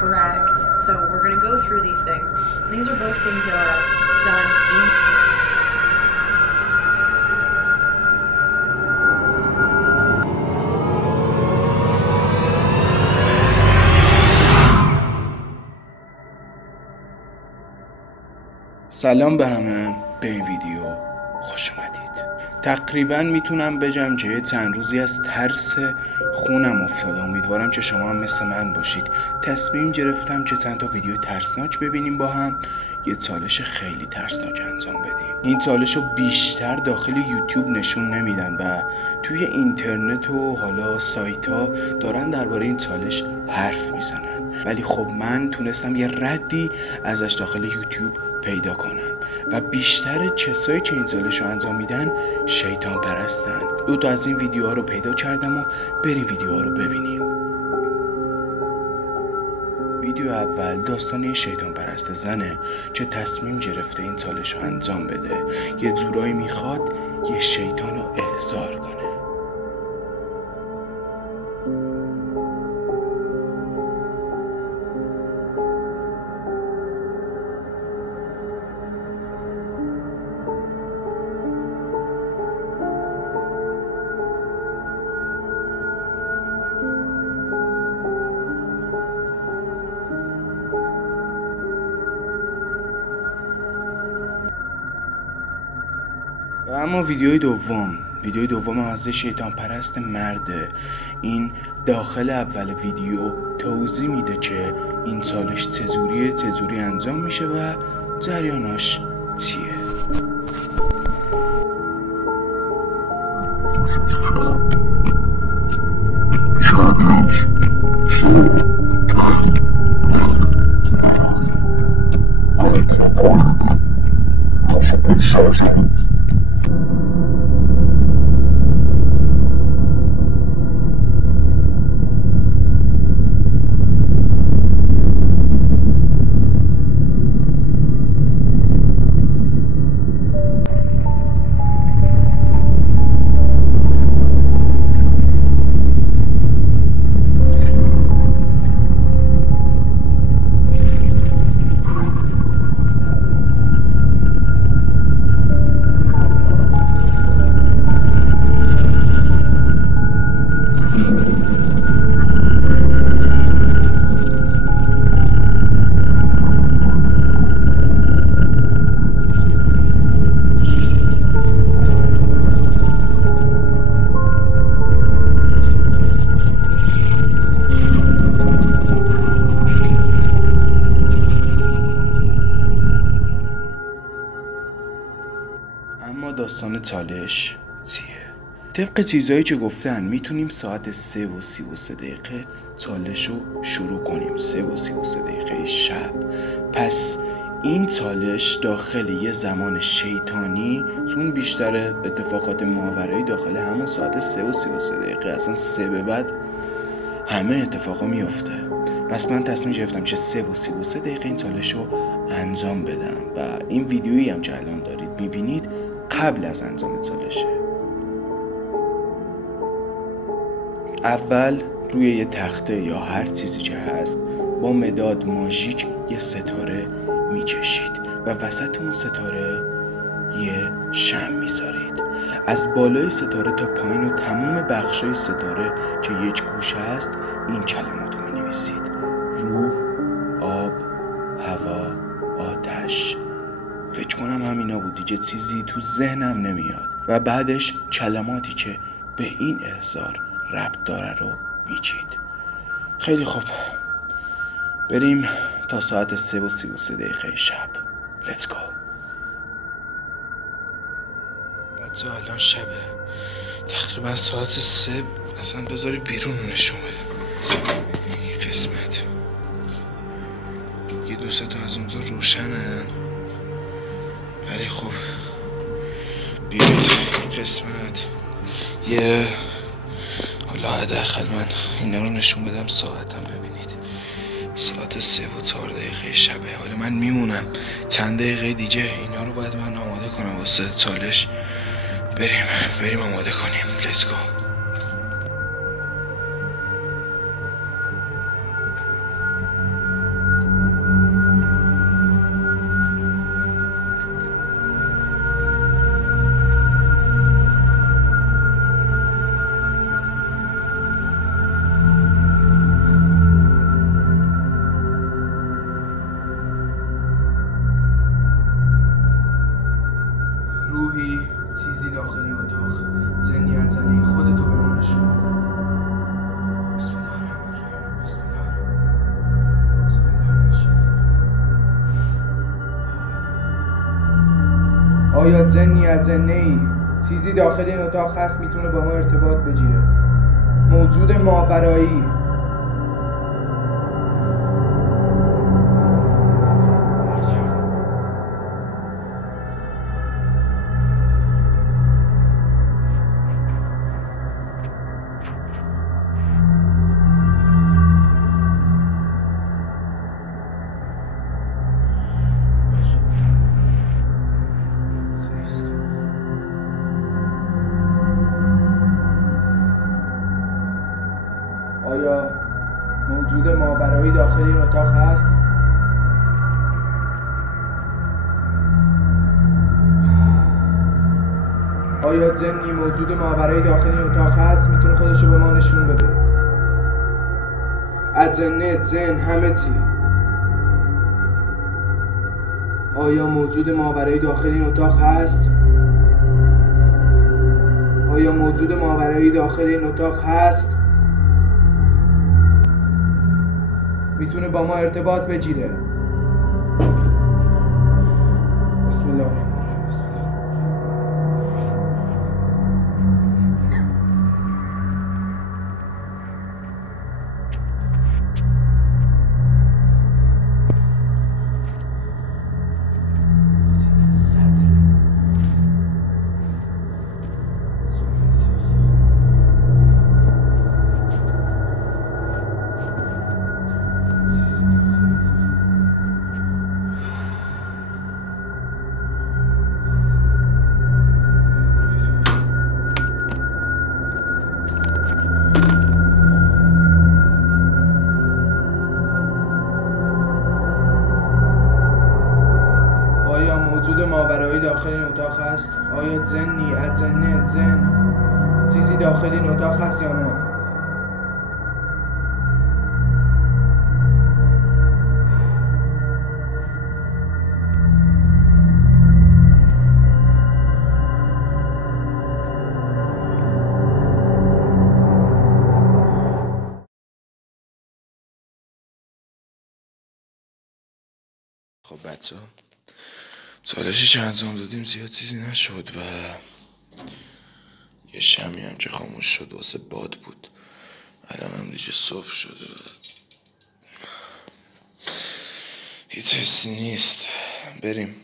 correct. So we're going to go through these things. And these are both things that are done in سلام به همه، به این ویدیو خوش اومدید. تقریبا میتونم بگم که چند روزی از ترس خونم افتاده. امیدوارم که شما هم مثل من باشید. تصمیم گرفتم که چند تا ویدیو ترسناک ببینیم با هم، یه چالش خیلی ترسناک انجام بدیم. این چالش رو بیشتر داخل یوتیوب نشون نمیدن و توی اینترنت و حالا سایت ها دارن درباره این چالش حرف میزنن، ولی خب من تونستم یه ردی ازش داخل یوتیوب پیدا کنم و بیشتر کسایی که این چالش رو انجام میدن شیطان پرستن. دو تا از این ویدیوها رو پیدا کردم و بریم ویدیوها رو ببینیم. ویدیو اول داستان یه شیطان پرست زنه که تصمیم گرفته این چالش رو انجام بده. یه جورایی میخواد یه شیطان رو احضار کنه. و اما ویدیوی دوم از شیطان پرست مرده. این داخل اول ویدیو توضیح میده که این چالش چجوری انجام میشه و جریاناش چیه. اما داستان چالش چیه؟ طبق چیزایی که گفتن میتونیم ساعت 3 و 33 دقیقه چالش رو شروع کنیم. 3 و 33 دقیقه شب. پس این چالش داخل یه زمان شیطانی، چون بیشتر اتفاقات ماورایی داخل همون ساعت 3 و 33 دقیقه، اصلا 3 به بعد همه اتفاقا میفته. پس من تصمیم گرفتم که 3 و 33 دقیقه این چالش رو انجام بدم و این ویدیویی هم که الان دارید میبینید قبل از انجام چالشه. اول روی یه تخته یا هر چیزی که هست با مداد ماژیک یه ستاره میکشید و وسط اون ستاره یه شمع میذارید. از بالای ستاره تا پایین و تمام بخشای ستاره که یک گوشه هست این کلمات رو مینویسید: روح، آب، هوا، آتش. فکر کنم همینا بود دیگه، چیزی تو ذهنم نمیاد. و بعدش کلماتی که به این احضار ربط داره رو میچید. خیلی خوب، بریم تا ساعت 3 و 33 دقیقه شب. Let's go. بچه الان شبه، تقریبا ساعت 3. اصلا بذاری بیرون نشون بده این قسمت. یه 2 تا از اونجا روشنن، ولی خب بیاید این قسمت یه حالا حداقل من اینا رو نشون بدم ساعتم. ببینید ساعت 3 و 4 دقیقه شبه. حالا من میمونم چند دقیقه دیگه اینا رو باید من آماده کنم واسه چالش. بریم آماده کنیم. Let's go. آیا جنی یا جنه ای چیزی داخل این اتاق هست میتونه با ما ارتباط بگیره؟ موجود ماورایی. آیا موجود ماورایی داخل این اتاق هست؟ آیا جنی موجود ماورایی داخل این اتاق هست میتونه خودشو به ما نشون بده؟ اجنه، جن، همه چی. آیا موجود ماورایی داخل این اتاق هست؟ آیا موجود ماورایی داخل این اتاق هست؟ میتونه با ما ارتباط بگیره. بسم الله الرحمن الرحیم. بسم الله. آیا موجود ماورایی داخل این اتاق هست؟ آیا جنی، اجنه، جن چیزی داخل این اتاق هست یا نه؟ خب بچه ها چالشی که انجام دادیم زیاد چیزی نشد و یه شمی هم که خاموش شد واسه باد بود. الان هم دیگه صبح شده و هیچ حسی نیست. بریم.